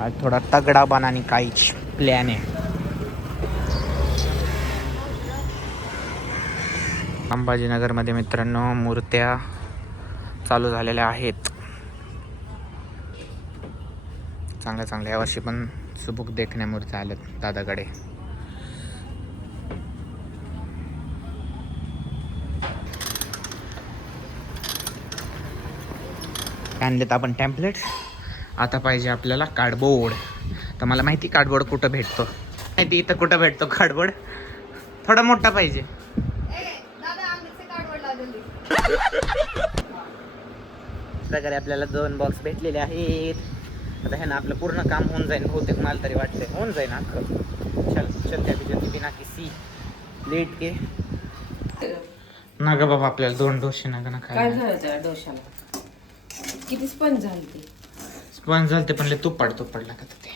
आज थोडा तगडा बनानी काहीच प्लॅन आहे. संभाजीनगरमध्ये मित्रांनो मूर्त्या चालू झालेल्या आहेत. चांगल्या चांगल्या यावर्षी पण सुबूक देखण्या मूर्त्या आल्यात दादाकडे. आणलेत आपण टेम्पलेट. आता पाहिजे आपल्याला कार्डबोर्ड. तर मला माहिती कार्डबोर्ड कुठं भेटतो. माहिती इथं कुठं भेटतो कार्डबोर्ड. थोडा मोठा पाहिजे. प्रकारे आपल्याला 2 बॉक्स भेटलेले आहेत. आता हे ना आपलं पूर्ण काम होऊन जाईल बहुतेक. मला तरी वाटतंय होऊन जाईल अख्खं. चल त्या तिच्या बिना किसी लेट के ना ग बाबा. आपल्याला 2 डोसे ना ना काय झालं डोशाला? किती स्पंज झाली ती? स्पंज झालं ते पण लय तूप पडला का ते.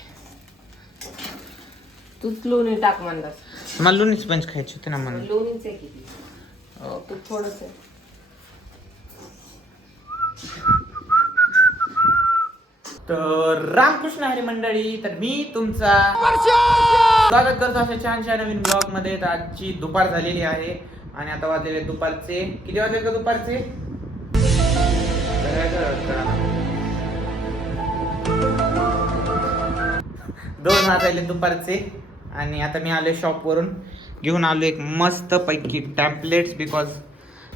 तूच लोणी टाक म्हणलास. मला लोणी स्पंज खायचे होते ना म्हणून. लोणीच आहे किती तू थोडंच आहे. तर रामकृष्ण हरी मंडळी. तर मी तुमचा स्वागत करतो अशा छानशा नवीन ब्लॉग मध्ये. तर आजची दुपार झालेली आहे आणि आता वाजलेले दुपारचे किती वाजले का दुपारचे 2 वाजले दुपारचे. आणि आता मी आलोय शॉप वरून. घेऊन आलो एक मस्त पैकी टॅम्पलेट्स. बिकॉज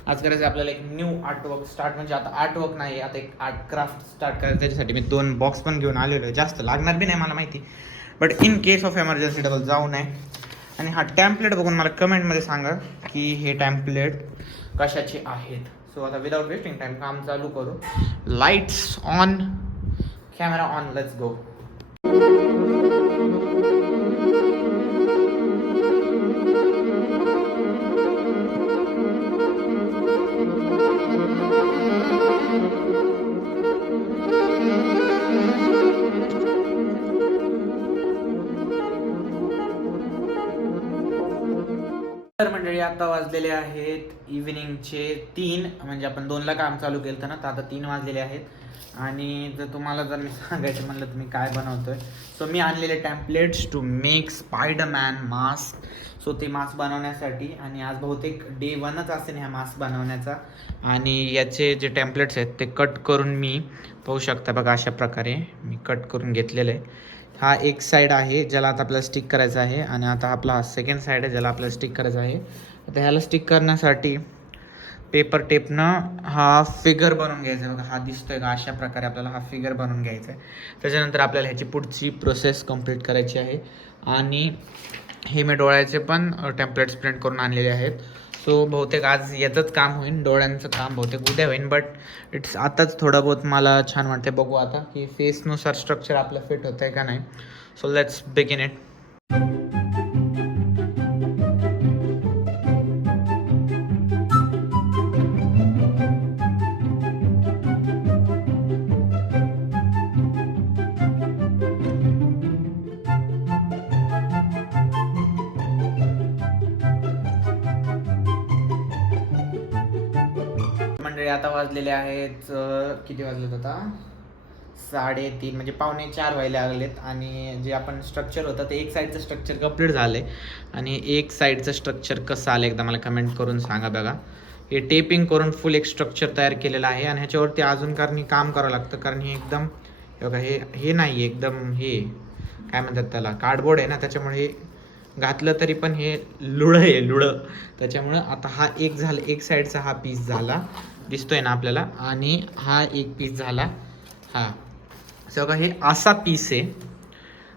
आज करायचं आपल्याला एक न्यू आर्टवर्क स्टार्ट. म्हणजे आता आर्टवर्क नाही, आता एक आर्ट क्राफ्ट स्टार्ट करायचं. त्याच्यासाठी मी 2 बॉक्स पण घेऊन आलेलो. जास्त लागणार बी नाही मला माहिती, but in case of emergency double जाऊ नये. आणि हा टॅम्पलेट बघून मला कमेंटमध्ये सांगा की हे टॅम्पलेट कशाचे आहेत. सो आता विदाउट वेस्टिंग टाइम काम चालू करू. Lights on, camera on, let's go. तर मंडळी आता वाजलेले आहेत इव्हिनिंगचे 3. म्हणजे आपण 2ला काम चालू केलं ना, तर आता 3 वाजलेले आहेत. आणि जर तुम्हाला जर मी सांगायचं म्हणलं तर मी काय बनवतोय. सो मी आणलेले templates to make Spiderman mask. So ते मास्क बनवण्यासाठी. आणि आज बहुतेक डे 1च असेल ह्या मास्क बनवण्याचा. आणि याचे जे टॅम्पलेट्स आहेत ते कट करून मी पाहू शकता बघा अशा प्रकारे मी कट करून घेतलेलं आहे. हा एक साईड आहे ज्याला आता आपल्याला स्टिक करायचा आहे. आणि आता आपला हा सेकंड साईड आहे ज्याला आपल्याला स्टिक करायचा आहे. आता ह्याला स्टिक करण्यासाठी पेपर टेपनं हा फिगर बनवून घ्यायचा आहे. बघा हा दिसतोय का, अशा प्रकारे आपल्याला हा फिगर बनवून घ्यायचा आहे. त्याच्यानंतर आपल्याला ह्याची पुढची प्रोसेस कंप्लीट करायची आहे. आणि हे मी डोळ्याचे पण टेम्पलेट्स प्रिंट करून आणलेले आहेत. सो बहुतेक आज याचंच काम होईल. डोळ्यांचं काम बहुतेक उद्या होईल. बट इट्स आताच थोडं बहुत मला छान वाटते. बघू आता की फेसनुसार स्ट्रक्चर आपलं फिट होतं आहे का नाही. So let's begin it. मंडळी आता वाजलेले आहेत किती वाजलेत आता 3:30 म्हणजे 3:45 व्हायला लागलेत. आणि जे आपण स्ट्रक्चर होतं ते एक साईडचं स्ट्रक्चर कंप्लीट झालं आहे. आणि एक साईडचं स्ट्रक्चर कसं आलं एकदा मला कमेंट करून सांगा. बघा हे टेपिंग करून फुल एक स्ट्रक्चर तयार केलेलं आहे. आणि ह्याच्यावरती अजून कारण काम करावं लागतं. कारण हे एकदम बघा हे नाही एकदम हे काय म्हणतात त्याला कार्डबोर्ड आहे ना, त्याच्यामुळे हे घातलं तरी पण हे लुळं आहे लुळं. त्याच्यामुळं आता हा एक झाला, एक साईडचा हा पीस झाला दिसतोय ना आपल्याला. आणि हा एक पीस झाला हा. सगळं हे असा पीस आहे.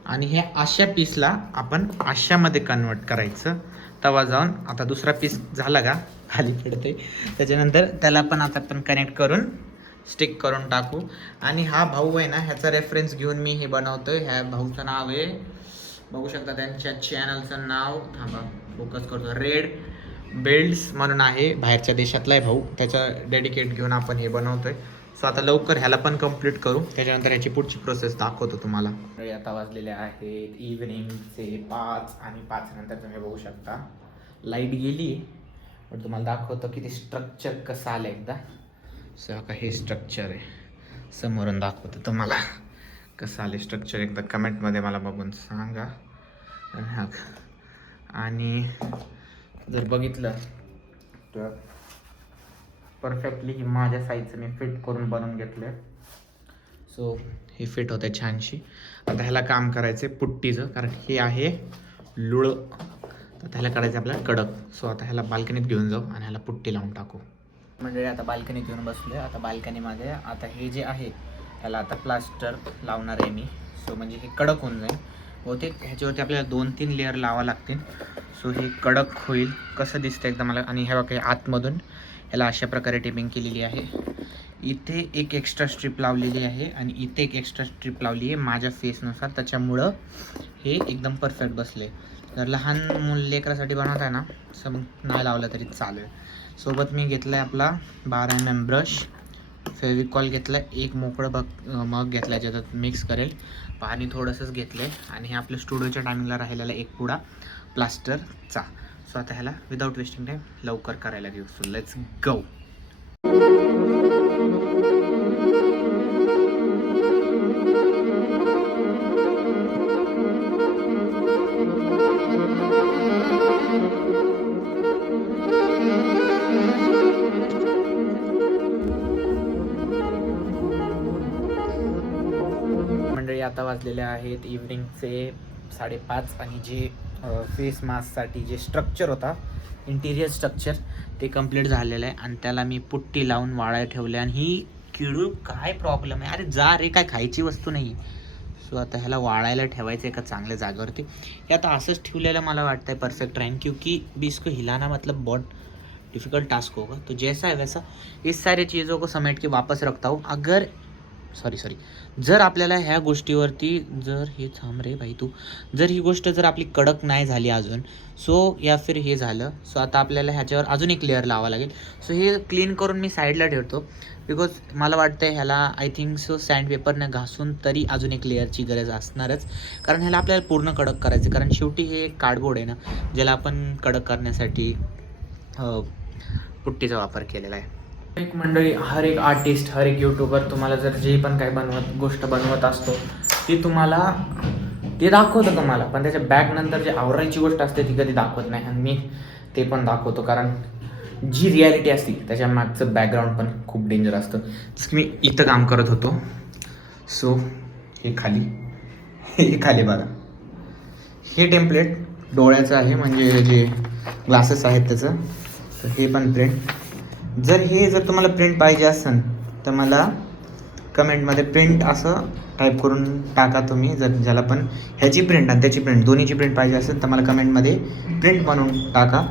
आणि हे अशा पीसला आपण अशामध्ये कन्वर्ट करायचं. तवा जाऊन आता दुसरा पीस झाला का खाली पडते. त्याच्यानंतर त्याला पण आता आपण कनेक्ट करून स्टिक करून टाकू. आणि हा भाऊ आहे ना, ह्याचा रेफरन्स घेऊन मी हे बनवतोय. ह्या भाऊचं नाव आहे बघू शकता. त्यांच्या चॅनलचं नाव थांबा फोकस करतो, रेड बिल्ड्स म्हणून आहे. बाहेरच्या देशातला आहे भाऊ. त्याचा डेडिकेट घेऊन आपण हे बनवतोय. सो आता लवकर ह्याला पण कंप्लीट करू. त्याच्यानंतर ह्याची पुढची प्रोसेस दाखवतो तुम्हाला. आता वाजलेले आहेत इव्हिनिंगचे 5. आणि 5 नंतर तुम्ही बघू शकता लाईट गेली. पण तुम्हाला दाखवतो की ते स्ट्रक्चर कसं आलं एकदा. सो आता हे स्ट्रक्चर आहे समोरून दाखवतो तुम्हाला कसं आले स्ट्रक्चर एकदा कमेंटमध्ये मला बघून सांगा. आणि जर बघितलं तर परफेक्टली ही माझ्या साईजचं मी फिट करून बनवून घेतलं. सो हे फिट होते छानशी. आता ह्याला काम करायचं आहे पुट्टीचं, कारण हे आहे लुळं, तर त्याला काढायचं आपल्याला कडक. सो आता ह्याला बाल्कनीत घेऊन जाऊ आणि ह्याला पुट्टी लावून टाकू. म्हणजे आता बाल्कनीत घेऊन बसलो आहे. आता बाल्कनीमध्ये आता हे जे आहे त्याला आता प्लास्टर लावणार आहे मी. सो म्हणजे हे कडक होऊन जाईल. बहुतेक ह्याच्यावरती आपल्याला 2-3 लेअर लावा लागतील. सो हे कडक होईल. कसं दिसतं एकदम मला. आणि ह्या बघा आतमधून ह्याला अशा प्रकारे टेपिंग केलेली आहे. इथे एक एक्स्ट्रा स्ट्रीप लावलेली आहे आणि इथे एक एक्स्ट्रा स्ट्रीप लावली आहे माझ्या फेसनुसार. त्याच्यामुळं हे एकदम परफेक्ट बसले. जर लहान लेकरासाठी बनवत आहे ना असं मग नाही लावलं तरी चालेल. सोबत मी घेतलं आहे आपला 12 mm ब्रश, फेविकॉल घेतलं आहे, एक मोकळं मग घेतलं आहे ज्याच्यात मिक्स करेल, पाणी थोडंसंच घेतलं आहे आणि हे आपल्या स्टुडिओच्या टायमिंगला राहिलेला एक पुडा प्लास्टरचा. सो आता ह्याला विदाऊट वेस्टिंग टाईम लवकर करायला घेऊ. So let's go. मंडळी आता वाजलेले आहेत इव्हनिंगचे 5:30 आणि जे फेस मास्कसाठी जे स्ट्रक्चर होता इंटिरियर स्ट्रक्चर ते कंप्लीट झालेलं आहे आणि त्याला मी पुट्टी लावून वाळायला ठेवले. आणि ही किडू काय प्रॉब्लेम आहे, अरे जा रे, काय खायची वस्तू नाही. सो आता ह्याला वाळायला ठेवायचं आहे एका चांगल्या जागेवरती. हे आता असंच ठेवलेलं मला वाटतं आहे परफेक्ट राहीन, क्योंकि भी इसको हिलाना मतलब बहुत डिफ़िकल्ट टास्क होगा. तो जैसा है वैसा इस सारे चीज़ों को समेट के वापस रखता हूँ. अगर सॉरी जर आपल्याला ह्या गोष्टीवरती जर हे थांब रे भाई तू, जर ही गोष्ट जर आपली कडक नाही झाली अजून, सो या फिर हे झालं, सो आता आपल्याला ह्याच्यावर अजून एक लेअर लावा लागेल. सो हे क्लीन करून मी साईडला ठेवतो, बिकॉज मला वाटतं ह्याला आय थिंक सो सँडपेपरने घासून तरी अजून एक लेअरची गरज असणारच, कारण ह्याला आपल्याला पूर्ण कडक करायचं. कारण शेवटी हे एक कार्डबोर्ड आहे ना, ज्याला आपण कडक करण्यासाठी पुट्टीचा वापर केलेला आहे. एक मंडळी, हर एक आर्टिस्ट, हर एक यूट्यूबर तुम्हाला जर जे पण काय गोष्ट बनवत असतो ती तुम्हाला ते दाखवतं तुम्हाला, पण त्याच्या बॅक नंतर जे आवरायची गोष्ट असते ती कधी दाखवत नाही. आणि मी ते पण दाखवतो, कारण जी रियालिटी असते त्याच्या मागचं बॅकग्राऊंड पण खूप डेंजर असतं. जसं मी इथं काम करत होतो. सो हे खाली बघा, हे टेम्पलेट डोळ्याचं आहे, म्हणजे जे ग्लासेस आहेत त्याचं. तर हे पण प्रिंट, जर तुम्हाला प्रिंट पाहिजे असेल तर मला कमेंटमध्ये प्रिंट असं टाईप करून टाका तुम्ही. जर ज्याला पण ह्याची प्रिंट आणि त्याची प्रिंट दोन्हीची प्रिंट पाहिजे असेल तर मला कमेंटमध्ये प्रिंट म्हणून टाका.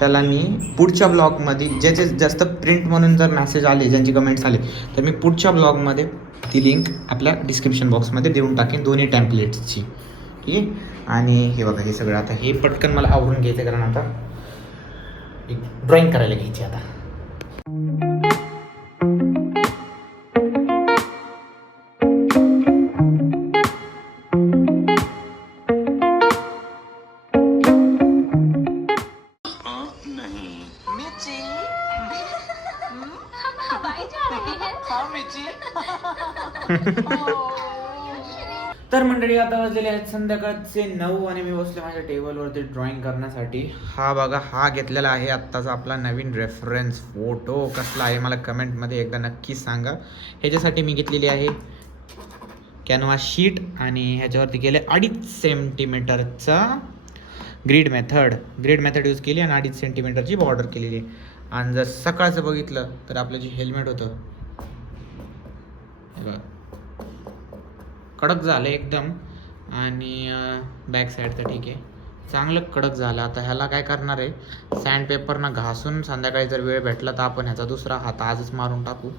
त्याला मी पुढच्या ब्लॉगमध्ये ज्याचे जास्त प्रिंट म्हणून जर मेसेज आले, ज्यांची कमेंट्स आले, तर मी पुढच्या ब्लॉगमध्ये ती लिंक आपल्या डिस्क्रिप्शन बॉक्समध्ये देऊन टाकेन दोन्ही टेम्पलेट्सची. ठीक आहे. आणि हे बघा, हे सगळं आता हे पटकन मला आवरून घ्यायचं, कारण आता एक ड्रॉइंग करायला घ्यायची आता. तर मंडळी, आता वाजलेले आहेत संध्याकाळचे 9 आणि मी बसले माझ्या टेबलवरती ड्रॉइंग करण्यासाठी. हा बघा, हा घेतलेला आहे आत्ताचा आपला नवीन रेफरन्स फोटो. कसला आहे मला कमेंटमध्ये एकदा नक्की सांगा. ह्याच्यासाठी मी घेतलेली आहे कॅनव्हा शीट आणि ह्याच्यावरती केले 2.5 सेंटीमीटरचा ग्रीड मेथड यूज केली आणि 2.5 सेंटीमीटरची बॉर्डर केलेली आहे. आणि जर सकाळचं बघितलं तर आपलं जे हेल्मेट होतं हे बघा, कडक झालं एकदम. आणि बॅक साईड तर ठीक आहे, चांगलं कडक झालं. आता ह्याला काय करणार आहे, सँडपेपरनं घासून संध्याकाळी जर वेळ भेटला तर आपण ह्याचा दुसरा हात आजच मारून टाकू.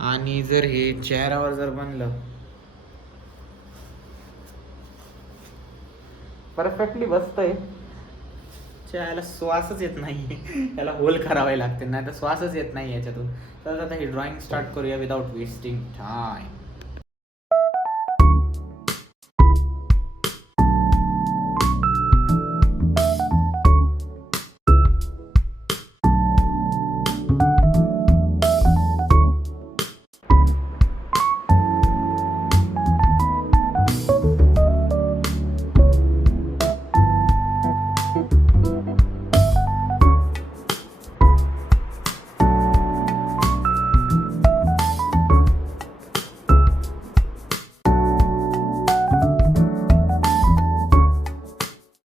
आणि जर हे चेहऱ्यावर जर बनलं परफेक्टली बसतंय. चेहऱ्याला श्वासच येत नाही, त्याला होल करावे लागते, नाही तर श्वासच येत नाही याच्यातून. तर आता हे ड्रॉइंग स्टार्ट करूया विदाउट वेस्टिंग टाइम.